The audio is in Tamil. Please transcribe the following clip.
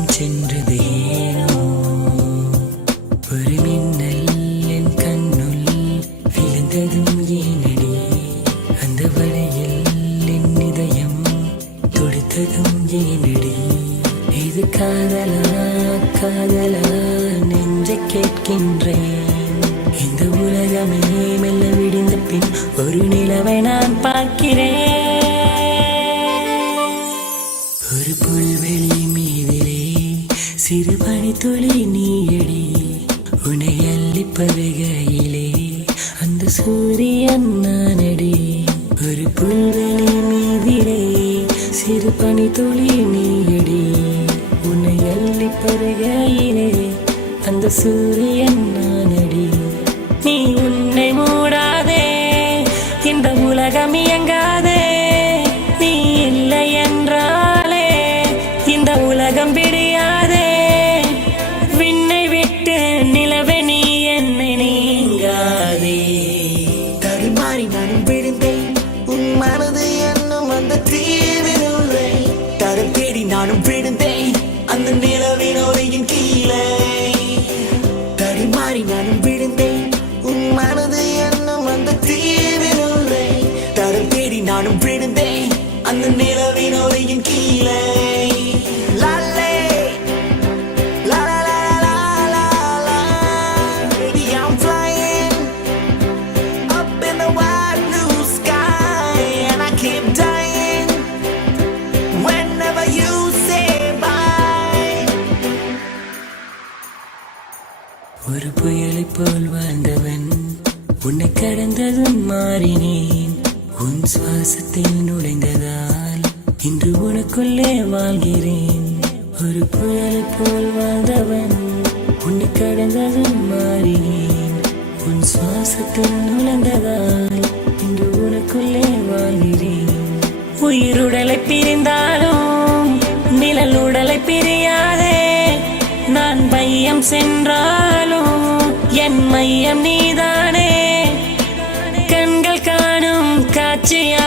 மனம் சென்றது ஏனோ ஒரு மின்னல் என் கண்ணுள் விழுந்ததும் ஏனடி அந்த வழியில் என் இதயம் துடித்ததும் ஏனடி இது காதலா காதலா நெஞ்சை கேட்கின்றேன் இந்த உலகமே மெல்ல விடிந்த பின் ஒரு நிலவை நான் பார்க்கிறேன் ஒரு புல்வெளி மீதிலே சிறு பனித்துளி நீயடி உன்னை அள்ளி பருகையிலே அந்த சூரியன் நானடி ஒரு புல்வெளி மீதிலே சிறு பனித்துளி நீயடி உன்னை அள்ளி பருகையிலே அந்த சூரியன் நானடி நீ உன்னை மூடாதே இந்த உலகம் இயங்காதே நீ இல்லை என்றாலே இந்த உலகம் விடியாதே விண்ணை விட்டு நிலவே நீ என்னை நீங்காதே தடுமாறி நானும் விழுந்தேன் உன் மனது என்னும் அந்த தீவிர உரை தரம் தேடி நானும் விழுந்தேன் அந்த நிலவின் ஒளியின் கீழே தடுமாறி நானும் விழுந்தேன் உன் மனது என்னும் அந்த தீவிர உரை தரம் தேடி நானும் விழுந்தேன் அந்த நிலவின் ஒளியின் கீழே லாலே la la la la la la baby I'm flying up in the wide blue sky and I keep dying whenever you say bye ஒரு புயலை போல் வாழ்ந்தவன் உன்னை கடந்ததும் மாறினேன் உன் சுவாசத்தில் நுழைந்ததால் இன்று உனக்குள்ளே வாழ்கிறேன் ஒரு புயலை போல் வாழ்ந்தவன் உன்னை கடந்ததும் மாறினேன் உன் சுவாசத்தில் நுழைந்ததால் இன்று உனக்குள்ளே வாழ்கிறேன் உயிருடலை பிரிந்தாலும் நிழல் உடலை பிரியாதே நான் மையம் சென்றாலும் என் மையம் நீதானே கண்கள் காணும் காட்சியா